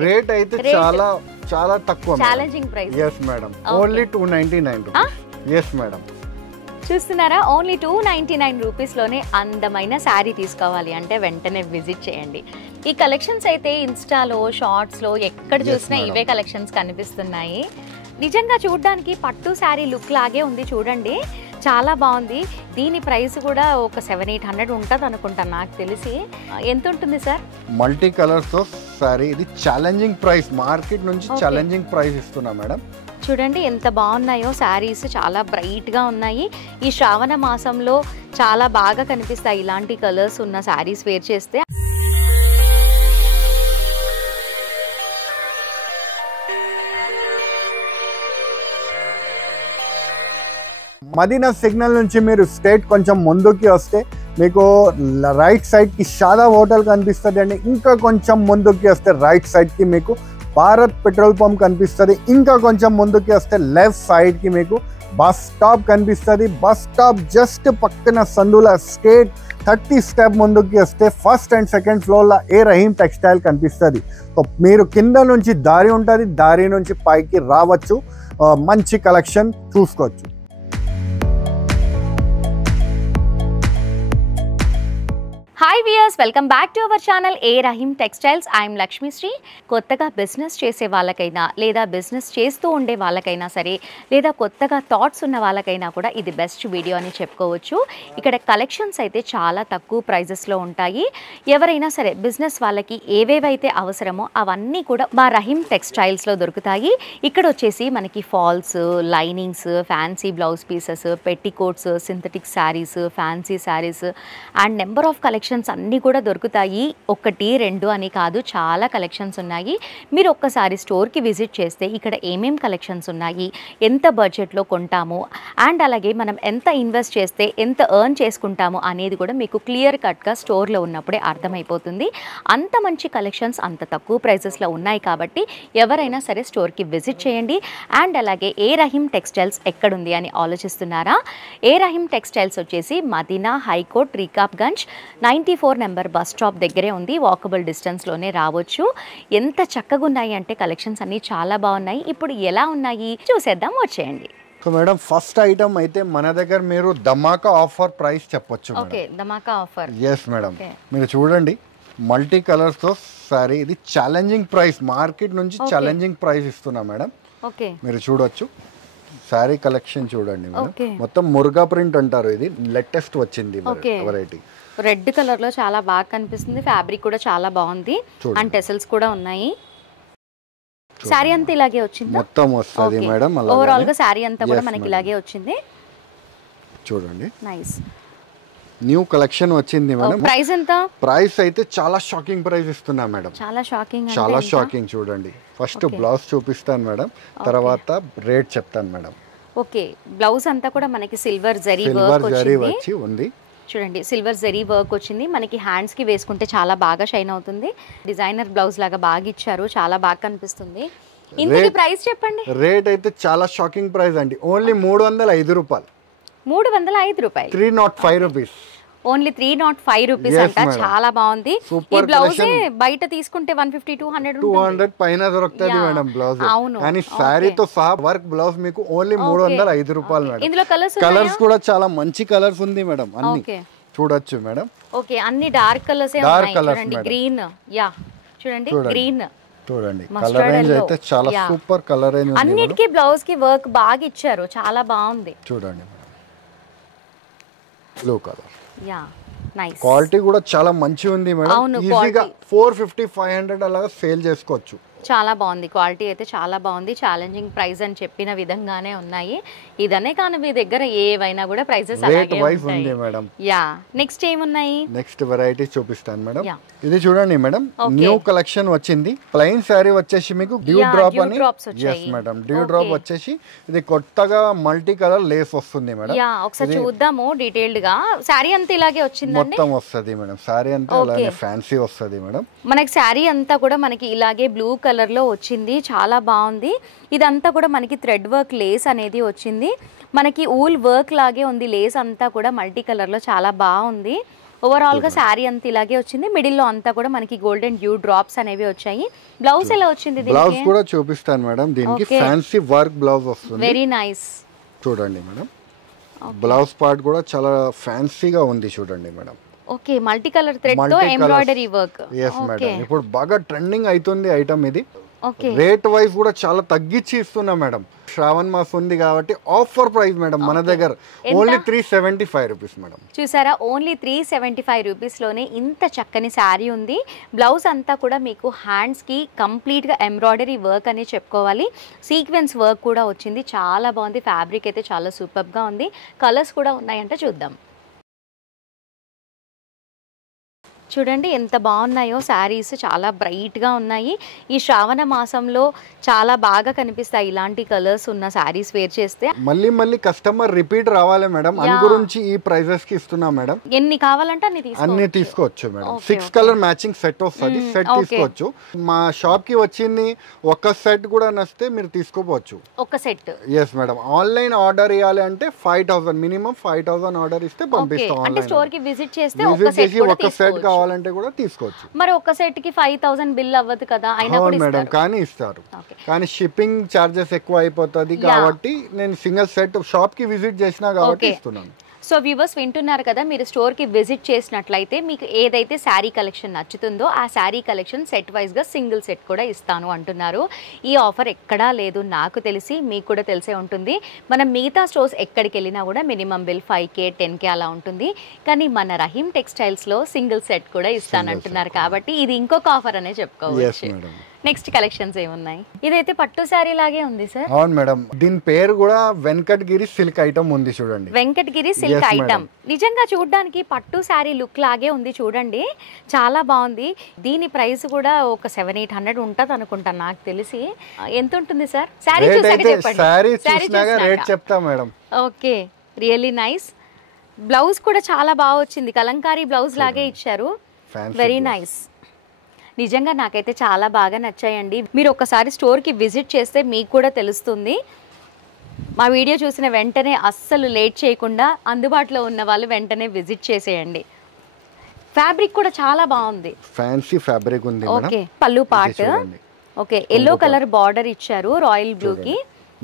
Rate అయితే చాలా చాలా తక్కువ challenging price. yes madam only 299 rupees yes madam చూస్తున్నారా ఓన్లీ 299 రూపీస్ లోనే అందమైన శారీ తీసుకోవాలి అంటే వెంటనే విజిట్ చేయండి. ఈ కలెక్షన్స్ అయితే ఇన్స్టాలో షార్ట్స్ లో ఎక్కడ చూసినా ఇవే కలెక్షన్స్ కనిపిస్తున్నాయి. నిజంగా చూడడానికి పట్టు శారీ లుక్ లాగే ఉంది చూడండి, చాలా బాగుంది. దీని ప్రైస్ కూడా ఒక 700-800 ఉంటుంది అనుకుంటాను నాకు తెలిసి. ఎంత ఉంటుంది సార్? మల్టీ కలర్స్ తో సారీ, ఇది ఛాలెంజింగ్ ప్రైస్, మార్కెట్ నుంచి ఛాలెంజింగ్ ప్రైస్ ఇస్తున్నా మేడం. చూడండి ఎంత బాగున్నాయో శారీస్, చాలా బ్రైట్గా ఉన్నాయి. ఈ శ్రావణ మాసంలో చాలా బాగా కనిపిస్తాయి ఇలాంటి కలర్స్ ఉన్న శారీస్ వేర్ చేస్తే. మదీనా సిగ్నల్ నుంచి మీరు స్ట్రేట్ కొంచెం ముందుకి వస్తే మీకు రైట్ సైడ్కి షాదా హోటల్ కనిపిస్తుంది అండి. ఇంకా కొంచెం ముందుకి వస్తే రైట్ సైడ్కి మీకు భారత్ పెట్రోల్ పంప్ కనిపిస్తుంది. ఇంకా కొంచెం ముందుకి వస్తే లెఫ్ట్ సైడ్కి మీకు బస్ స్టాప్ కనిపిస్తుంది. బస్ స్టాప్ జస్ట్ పక్కన సందుల స్ట్రేట్ 30 స్టెప్ ముందుకి వస్తే ఫస్ట్ అండ్ సెకండ్ ఫ్లోర్లో ఏ రహీం టెక్స్టైల్ కనిపిస్తుంది. సో మీరు కింద నుంచి దారి ఉంటుంది, దారి నుంచి పైకి రావచ్చు, మంచి కలెక్షన్ చూసుకోవచ్చు. Hi viewers, welcome back to our channel A Rahim textiles. I'm Lakshmisri. కొత్తగా బిజినెస్ చేసే వాళ్ళకైనా లేదా బిజినెస్ చేస్తూ ఉండే వాళ్ళకైనా సరే, లేదా కొత్తగా థాట్స్ ఉన్న వాళ్ళకైనా కూడా ఇది బెస్ట్ వీడియో అని చెప్పుకోవచ్చు. ఇక్కడ కలెక్షన్స్ అయితే చాలా తక్కువ ప్రైజెస్లో ఉంటాయి. ఎవరైనా సరే బిజినెస్ వాళ్ళకి ఏవేవైతే అవసరమో అవన్నీ కూడా మా రహీం టెక్స్టైల్స్లో దొరుకుతాయి. ఇక్కడ వచ్చేసి మనకి falls, linings, fancy blouse pieces, petticoats, synthetic saris, fancy saris and number of collections అన్నీ కూడా దొరుకుతాయి. 1-2 అని కాదు, చాలా కలెక్షన్స్ ఉన్నాయి. మీరు ఒక్కసారి స్టోర్కి విజిట్ చేస్తే ఇక్కడ ఏమేం కలెక్షన్స్ ఉన్నాయి, ఎంత బడ్జెట్లో కొంటాము అండ్ అలాగే మనం ఎంత ఇన్వెస్ట్ చేస్తే ఎంత ఎర్న్ చేసుకుంటాము అనేది కూడా మీకు క్లియర్ కట్గా స్టోర్లో ఉన్నప్పుడే అర్థమైపోతుంది. అంత మంచి కలెక్షన్స్ అంత తక్కువ ప్రైజెస్లో ఉన్నాయి కాబట్టి ఎవరైనా సరే స్టోర్కి విజిట్ చేయండి. అండ్ అలాగే ఏ రహీం టెక్స్టైల్స్ ఎక్కడుంది అని ఆలోచిస్తున్నారా? ఏ రహీం టెక్స్టైల్స్ వచ్చేసి Madina high court Rikabganj 94 number bus stop దగ్గరే ఉంది. వాకబుల్ డిస్టెన్స్లోనే రావచ్చు. ఎంత చక్కగా ఉన్నాయి అంటే కలెక్షన్స్ అన్నీ చాలా బాగున్నాయి. ఇప్పుడు ఎలా ఉన్నాయి చూసేద్దాం, వచ్చేయండి. సో మేడం ఫస్ట్ ఐటమ్ అయితే మన దగ్గర మీరు ధమాకా ఆఫర్ ప్రైస్ చెప్పొచ్చు. ఓకే, ధమాకా ఆఫర్. ఎస్ మేడం, మీరు చూడండి మల్టీ కలర్స్ తో సారీ, ఇది ఛాలెంజింగ్ ప్రైస్, మార్కెట్ నుంచి ఛాలెంజింగ్ ప్రైస్ ఇస్తున్నా మేడం. ఓకే, మీరు చూడొచ్చు సారీ కలెక్షన్ చూడండి మేడం. మొత్తం మురుగా ప్రింట్ అంటారు, ఇది లేటెస్ట్ వచ్చింది వెరైటీ. రెడ్ కలర్ లో చాలా బాగా కనిపిస్తుంది. ఫ్యాబ్రిక్ కూడా చాలా బాగుంది అండ్ టెసల్స్ కూడా ఉన్నాయి. సారీ అంతా ఇలాగే వచ్చింది, మొత్తం వస్తుంది మేడం. ఓవరాల్ గా సారీ అంతా కూడా మనకి ఇలాగే వచ్చింది. చూడండి నైస్ న్యూ కలెక్షన్ వచ్చింది మేడం. ప్రైస్ ఎంత? ప్రైస్ అయితే చాలా షాకింగ్ ప్రైస్ ఇస్తున్నా మేడం. చాలా షాకింగ్, చాలా షాకింగ్. చూడండి ఫస్ట్ బ్లౌజ్ చూపిస్తాను మేడం, తర్వాత రేట్ చెప్తాను మేడం. ఓకే, బ్లౌజ్ అంతా కూడా మనకి సిల్వర్ జరీ వర్క్ వచ్చి ఉంది. చూడండి సిల్వర్ జరీ వర్క్ వచ్చింది. మనకి హ్యాండ్స్ కి వేసుకుంటే చాలా బాగా షైన్ అవుతుంది. డిజైనర్ బ్లౌజ్ లాగా బాగా ఇచ్చారు, చాలా బాగా కనిపిస్తుంది. ఇంతకి ప్రైస్ చెప్పండి. రేట్ అయితే చాలా షాకింగ్ ప్రైస్ అండి, ఓన్లీ 305 రూపాయలు. 305 రూపాయలు, 305 రూపీస్, ఓన్లీ 305 రూపీస్ అంట. చాలా బాగుంది. ఈ బ్లౌజ్ బయట తీసుకుంటే 150-200 పైన దొరుకుతుంది మేడం బ్లౌజ్. కానీ శారీతో సహా వర్క్ బ్లౌజ్ మీకు ఓన్లీ 305 రూపాయలు మేడం. ఇందులో కలర్స్ కూడా చాలా మంచి కలర్స్ ఉంది మేడం, అన్ని చూడొచ్చు మేడం. ఓకే, అన్ని డార్క్ కలర్స్ ఉన్నాయి. చూడండి గ్రీన్, యా చూడండి గ్రీన్, చూడండి కలర్ రేంజ్ అయితే చాలా సూపర్ కలర్ రేంజ్ ఉంది. అన్నిటికీ బ్లౌజ్ కి వర్క్ బాగా ఇచ్చారు, చాలా బాగుంది. చూడండి blue colour, yeah nice. Quality కూడా చాలా మంచిగా ఉంది మేడం. ఈజీగా 450-500 అలాగా సేల్ చేసుకోవచ్చు. చాలా బాగుంది, క్వాలిటీ అయితే చాలా బాగుంది. ఛాలెంజింగ్ ప్రైస్ అని చెప్పిన విధంగానే ఉన్నాయి. ఇదనే కానీ మీ దగ్గర ఏవైనా కూడా ప్రైసెస్ అలాగే ఉంటాయి మేడం. యా నెక్స్ట్ ఏమున్నాయి? నెక్స్ట్ వెరైటీ చూపిస్తాను మేడం. ఇది చూడండి మేడం, న్యూ కలెక్షన్ వచ్చింది. ప్లెయిన్ శారీ వచ్చేసి మీకు డ్యూ డ్రాప్ అని. yes మేడం, డ్యూ డ్రాప్ వచ్చేసి ఇది కొత్తగా మల్టీ కలర్ లేస్ వస్తుంది మేడం. యా ఒకసారి చూద్దాము డీటెయిల్డ్ గా. శారీ అంతా ఇలాగే వచ్చిందండి, మొత్తం వస్తుంది మేడం. శారీ అంతా ఇలాగే ఫ్యాన్సీ వస్తుంది మేడం. మనకి శారీ అంతా కూడా మనకి ఇలాగే బ్లూ కలర్ లో వచ్చింది, చాలా బాగుంది. ఇదంతా కూడా మనకి థ్రెడ్ వర్క్ లేస్ అనేది వచ్చింది. మనకి ఊల్ వర్క్ లాగే ఉంది లేస్ అంతా కూడా, మల్టీ కలర్ లో చాలా బాగుంది. ఓవరాల్ గా శారీ అంతా ఇలాగే వచ్చింది, మిడిల్ లో అంతా కూడా మనకి గోల్డెన్ డ్యూ డ్రాప్స్ అనేవి వచ్చాయి. బ్లౌజ్ ఎలా వచ్చింది? బ్లౌజ్ కూడా చూపిస్తాను మేడం. దీనికి ఫ్యాన్సీ వర్క్ బ్లౌజ్ వస్తుంది. Very nice. చూడండి మేడం, బ్లౌజ్ పార్ట్ కూడా చాలా ఫ్యాన్సీగా ఉంది చూడండి madam. Okay, multi colour thread తో ఎంబ్రాయిడరీ వర్క్. yes మేడం, ఇప్పుడు బాగా ట్రెండింగ్ అవుతుంది ఐటమ్ ఇది. ఓకే, రేట్ వైజ్ కూడా చాలా తగ్గించి ఇస్తున్నా మేడం. శ్రావణ మాసం ఉంది కాబట్టి ఆఫర్ ప్రైస్ మేడం మన దగ్గర ఓన్లీ 375 రూపీస్ మేడం. చూసారా, ఓన్లీ 375 రూపీస్ లోనే ఇంత చక్కని శారీ ఉంది. బ్లౌజ్ అంతా కూడా మీకు హ్యాండ్స్ కి కంప్లీట్ గా ఎంబ్రాయిడరీ వర్క్ అని చెప్పుకోవాలి. సీక్వెన్స్ వర్క్ కూడా వచ్చింది, చాలా బాగుంది. ఫ్యాబ్రిక్ అయితే చాలా సూపర్ గా ఉంది. కలర్స్ కూడా ఉన్నాయంటే చూద్దాం. చూడండి ఎంత బాగున్నాయో శారీస్, చాలా బ్రైట్గా ఉన్నాయి. ఈ శ్రావణ మాసంలో చాలా బాగా కనిపిస్తాయి ఇలాంటి కలర్స్ ఉన్న శారీస్ వేర్ చేస్తే. మళ్ళీ మళ్ళీ కస్టమర్ రిపీట్ రావాలి మేడం, అందు గురించి ఈ ప్రైజెస్ కి ఇస్తున్నా మేడం. ఎన్ని కావాలంటే అన్ని తీసుకోవచ్చు మేడం. 6 కలర్ మ్యాచింగ్ సెట్ వస్తుంది, సెట్ తీసుకోవచ్చు. మా షాప్ కి వచ్చింది ఒక సెట్ కూడా నచ్చితే మీరు తీసుకోవచ్చు, ఒక set. Yes madam, online order ఇవ్వాలి అంటే 5000 మినిమం 5000 ఆర్డర్ ఇస్తే పంపిస్తాం. అంటే స్టోర్ కి విజిట్ చేస్తే ఒక సెట్ కావాలంటే కూడా తీసుకోవచ్చు. మరి ఒక సెట్ కి 5000 బిల్ అవ్వదు కదా, అయినా కూడా మేడం కానీ ఇస్తారు. కానీ షిప్పింగ్ చార్జెస్ ఎక్కువ అయిపోతుంది కాబట్టి నేను సింగిల్ సెట్ షాప్ కి విజిట్ చేసినా కాబట్టి ఇస్తున్నాను. సో వ్యూవర్స్ వింటున్నారు కదా, మీరు స్టోర్కి విజిట్ చేసినట్లయితే మీకు ఏదైతే శారీ కలెక్షన్ నచ్చుతుందో ఆ శారీ కలెక్షన్ సెట్ వైజ్గా సింగిల్ సెట్ కూడా ఇస్తాను అంటున్నారు. ఈ ఆఫర్ ఎక్కడా లేదు, నాకు తెలిసి మీకు కూడా తెలిసే ఉంటుంది. మనం మిగతా స్టోర్స్ ఎక్కడికి వెళ్ళినా కూడా మినిమం బిల్ 5K 10K అలా ఉంటుంది. కానీ మన రహీం టెక్స్టైల్స్లో సింగిల్ సెట్ కూడా ఇస్తానంటున్నారు కాబట్టి ఇది ఇంకొక ఆఫర్ అనే చెప్పుకోవచ్చు. నెక్స్ట్ కలెక్షన్స్ ఏమున్నాయి? ఇదైతే పట్టు శారీ లాగే ఉంది సార్. అవును మేడం, దీని పేరు కూడా వెంకటగిరి సిల్క్ ఐటమ్ ఉంది చూడండి. వెంకటగిరి సిల్క్ ఐటమ్ నిజంగా చూడడానికి పట్టు శారీ లుక్ లాగే ఉంది చూడండి, చాలా బాగుంది. దీని ప్రైస్ కూడా ఒక 700-800 ఉంటుంది అనుకుంటా నాకు తెలిసి. ఎంత ఉంటుంది సార్? శారీ చూసాక చెప్పండి. రేట్ చెప్తా madam. Okay, really nice. Blouse కూడా చాలా బాగా వచ్చింది, కలంకారీ బ్లౌజ్ లాగే ఇచ్చారు. Very nice. నిజంగా నాకైతే చాలా బాగా నచ్చాయండి. మీరు ఒకసారి స్టోర్కి విజిట్ చేస్తే మీకు కూడా తెలుస్తుంది. మా వీడియో చూసిన వెంటనే అస్సలు లేట్ చేయకుండా అందుబాటులో ఉన్న వాళ్ళు వెంటనే విజిట్ చేసేయండి. ఫ్యాబ్రిక్ కూడా చాలా బాగుంది, ఫ్యాన్సీ ఫ్యాబ్రిక్ ఉంది. ఓకే, పళ్ళు part okay yellow colour border ఇచ్చారు రాయల్ బ్లూ కి.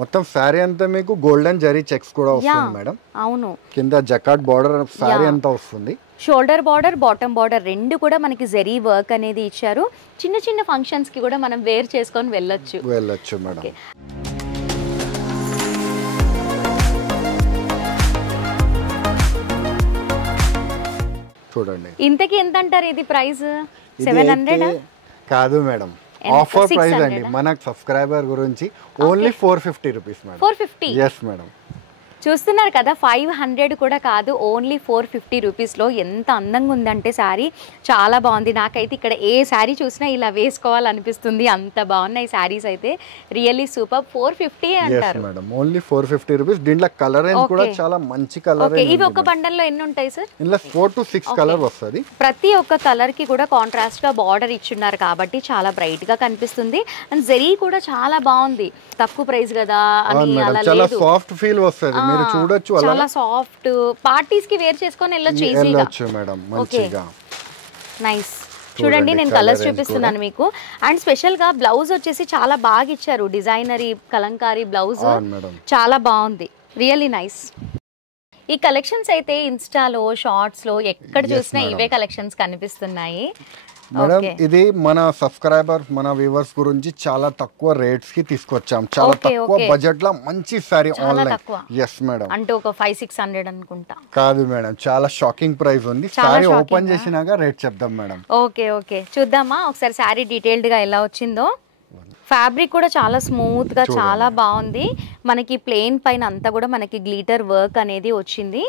మొత్తం సారీ అంతా మీకు గోల్డెన్ జరీ చెక్స్ కూడా వస్తుంది మేడం. అవును, కింద జకాట్ బార్డర్ సారీ అంతా వస్తుంది. షోల్డర్ బార్డర్ బాటమ్ బార్డర్ రెండు కూడా మనకి జరీ వర్క్ అనేది ఇచ్చారు. చిన్న చిన్న ఫంక్షన్స్ కి కూడా మనం వేర్ చేసుకొని వెళ్ళొచ్చు మేడం. చూడండి, ఇంతకి ఎంత అంటారు ఇది ప్రైస్? 700 కాదు మేడం, ఆఫర్ ప్రైస్ అండి. మన సబ్స్క్రైబర్ గురించి only 450 rupees madam. 450? yes madam. చూస్తున్నారు కదా, 500 కూడా కాదు, ఓన్లీ 450 రూపీస్లో ఎంత అందంగా ఉందంటే శారీ, చాలా బాగుంది. నాకైతే ఇక్కడ ఏ శారీ చూసినా ఇలా వేసుకోవాలనిపిస్తుంది, అంత బాగున్నాయి శారీస్ అయితే. Really super. 450 అంటారు మేడం, ఓన్లీ 450 రూపీస్. దీంట్లో కలర్ రేంజ్ కూడా చాలా మంచి కలర్. ఇవి ఒక బండల్లో ఎన్ని ఉంటాయి సార్? ఇందులో 4 to 6 కలర్ వస్తుంది. ప్రతి ఒక్క కలర్ కి కూడా కాంట్రాస్ట్ గా బార్డర్ ఇచ్చున్నారు కాబట్టి చాలా బ్రైట్ గా కనిపిస్తుంది. అండ్ జరీ కూడా చాలా బాగుంది. తక్కువ ప్రైస్ కదా అని అలా లేదు, చాలా సాఫ్ట్ ఫీల్ వస్తుంది. మీరు చూడొచ్చు, చాలా సాఫ్ట్. పార్టీస్ కి వేర్ చేసుకొని వెళ్ళొచ్చు ఈజీగా మేడం. మంచిగా నైస్. చూడండి, నేను కలర్స్ చూపిస్తున్నాను మీకు. అండ్ స్పెషల్ గా బ్లౌజ్ వచ్చేసి చాలా బాగా ఇచ్చారు, డిజైనరీ కలంకారీ బ్లౌజ్, చాలా బాగుంది. Really nice. ఈ కలెక్షన్స్ అయితే ఇన్స్టాలో షార్ట్స్ లో ఎక్కడ చూసినా ఇవే కలెక్షన్స్ కనిపిస్తున్నాయి మేడం. ఇది మన సబ్స్క్రైబర్ మన వ్యూవర్స్ గురించి చాలా తక్కువ రేట్స్ కి తీసుకొచ్చాం, చాలా తక్కువ బడ్జెట్ లో మంచి సారీ ఆన్లైన్. yes మేడం, అంటే ఒక 500-600 అనుకుంటా. కాదు మేడం, చాలా షాకింగ్ ప్రైస్ ఉంది. సారీ ఓపెన్ చేసినాక రేట్ చెప్దాం మేడం. ఓకే చూద్దామా ఒకసారి సారీ డీటెయిల్డ్ గా ఎలా వచ్చిందో. ఫ్యాబ్రిక్ కూడా చాలా స్మూత్ గా చాలా బాగుంది. మనకి ప్లెయిన్ పైన అంతా కూడా మనకి గ్లిటర్ వర్క్ అనేది వచ్చింది.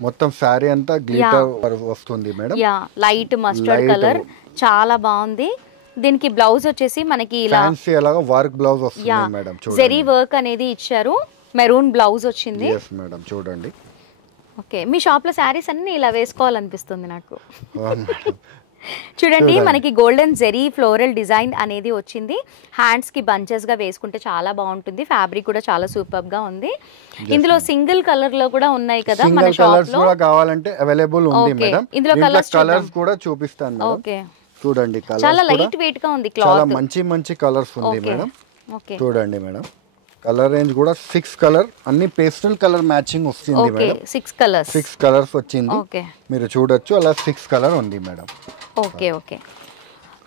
మొత్తం సారీ అంతా గ్లిటర్ వస్తుంది మేడం. లైట్ మస్టర్డ్ కలర్, చాలా బాగుంది. దీనికి బ్లౌజ్ వచ్చేసి మనకి ఇలా ఫ్యాన్సీ అలాగా వర్క్ బ్లౌజ్ వస్తుంది మేడం. చూడండి, జరీ వర్క్ అనేది ఇచ్చారు. మెరూన్ బ్లౌజ్ వచ్చింది. yes మేడం, చూడండి. ఓకే, మీ షాప్ లో సారీస్ అన్ని ఇలా వేసుకోవాలనిపిస్తుంది నాకు. చూడండి మనకి గోల్డెన్ జెరీ ఫ్లోరల్ డిజైన్ అనేది వచ్చింది. హ్యాండ్స్ కి బంచెస్ గా వేసుకుంటే చాలా బాగుంటుంది. ఫ్యాబ్రిక్ కూడా చాలా సూపర్ గా ఉంది. ఇందులో సింగిల్ కలర్ లో కూడా ఉన్నాయి కదా మన షాప్ లో. కావాలంటే అవైలబుల్ ఉంది మేడం. ఇందులో కలర్స్ కూడా చూపిస్తాను మేడం. ఓకే చూడండి కలర్స్ చాలా లైట్ వెయిట్ గా ఉంది క్లాత్. చాలా మంచి కలర్స్ ఉంది మేడం. చూడండి మేడం కలర్ రేంజ్ కూడా 6 కలర్ అన్ని పేస్టల్ కలర్ మ్యాచింగ్ వస్తుంది మేడం. 6 కలర్స్ వచ్చింది మీరు చూడొచ్చు. అలా 6 కలర్ ఉంది మేడం. ఓకే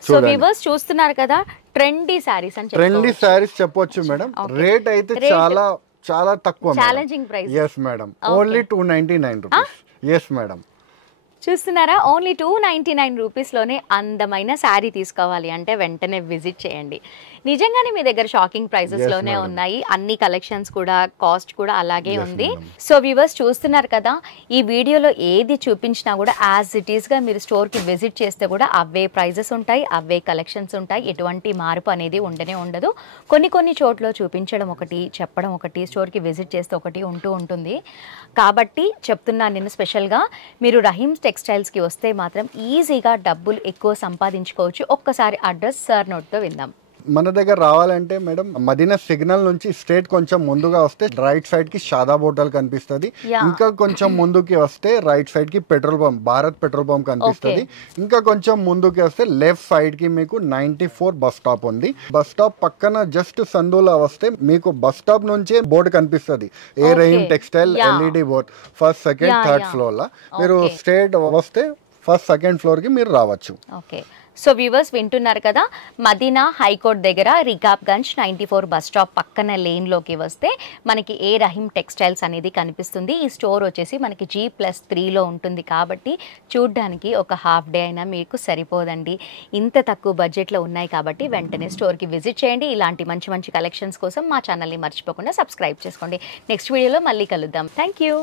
సో వ్యూవర్స్ చూస్తున్నారు కదా ట్రెండీ సారీస్ అని ట్రెండీ సారీస్ చెప్పొచ్చు మేడం. రేట్ అయితే చాలా తక్కువ challenging price. yes madam only 299 rupees. yes madam చూస్తున్నారా ఓన్లీ 299 రూపీస్లోనే అందమైన శారీ తీసుకోవాలి అంటే వెంటనే విజిట్ చేయండి. నిజంగానే మీ దగ్గర షాకింగ్ ప్రైజెస్లోనే ఉన్నాయి. అన్ని కలెక్షన్స్ కూడా కాస్ట్ కూడా అలాగే ఉంది. సో వ్యూవర్స్ చూస్తున్నారు కదా ఈ వీడియోలో ఏది చూపించినా కూడా యాజ్ ఇట్ ఈస్గా మీరు స్టోర్కి విజిట్ చేస్తే కూడా అవే ప్రైజెస్ ఉంటాయి, అవే కలెక్షన్స్ ఉంటాయి. ఎటువంటి మార్పు అనేది ఉండనే ఉండదు. కొన్ని చోట్ల చూపించడం ఒకటి, చెప్పడం ఒకటి, స్టోర్కి విజిట్ చేస్తే ఒకటి ఉంటుంది. కాబట్టి చెప్తున్నాను నేను స్పెషల్గా మీరు రహీమ్ టెక్స్టైల్స్కి వస్తే మాత్రం ఈజీగా డబ్బులు ఎక్కువ సంపాదించుకోవచ్చు. ఒక్కసారి అడ్రస్ సార్ నోట్తో విందాం. మన దగ్గర రావాలంటే మేడం మదీనా సిగ్నల్ నుంచి స్ట్రేట్ కొంచెం ముందుగా వస్తే రైట్ సైడ్ కి షాదాబ్ హోటల్ కనిపిస్తుంది. ఇంకా కొంచెం ముందుకి వస్తే రైట్ సైడ్ కి petrol pump Bharat petrol pump కనిపిస్తుంది. ఇంకా కొంచెం ముందుకి వస్తే లెఫ్ట్ సైడ్ కి మీకు 94 బస్ స్టాప్ ఉంది. బస్ స్టాప్ పక్కన జస్ట్ సందులో వస్తే మీకు బస్ స్టాప్ నుంచే బోర్డు కనిపిస్తుంది ఏ Rahim textile LED board. First second third floor లా మీరు స్ట్రేట్ వస్తే ఫస్ట్ సెకండ్ ఫ్లోర్ కి మీరు రావచ్చు. సో వ్యూవర్స్ వింటున్నారు కదా మదీనా హైకోర్ట్ దగ్గర రికాబ్గంజ్ 94 బస్ స్టాప్ పక్కన లేన్లోకి వస్తే మనకి ఏ రహీమ్ టెక్స్టైల్స్ అనేది కనిపిస్తుంది. ఈ స్టోర్ వచ్చేసి మనకి G+3లో ఉంటుంది కాబట్టి చూడ్డానికి ఒక హాఫ్ డే అయినా మీకు సరిపోదండి. ఇంత తక్కువ బడ్జెట్లో ఉన్నాయి కాబట్టి వెంటనే స్టోర్కి విజిట్ చేయండి. ఇలాంటి మంచి కలెక్షన్స్ కోసం మా ఛానల్ని మర్చిపోకుండా సబ్స్క్రైబ్ చేసుకోండి. నెక్స్ట్ వీడియోలో మళ్ళీ కలుద్దాం. Thank you.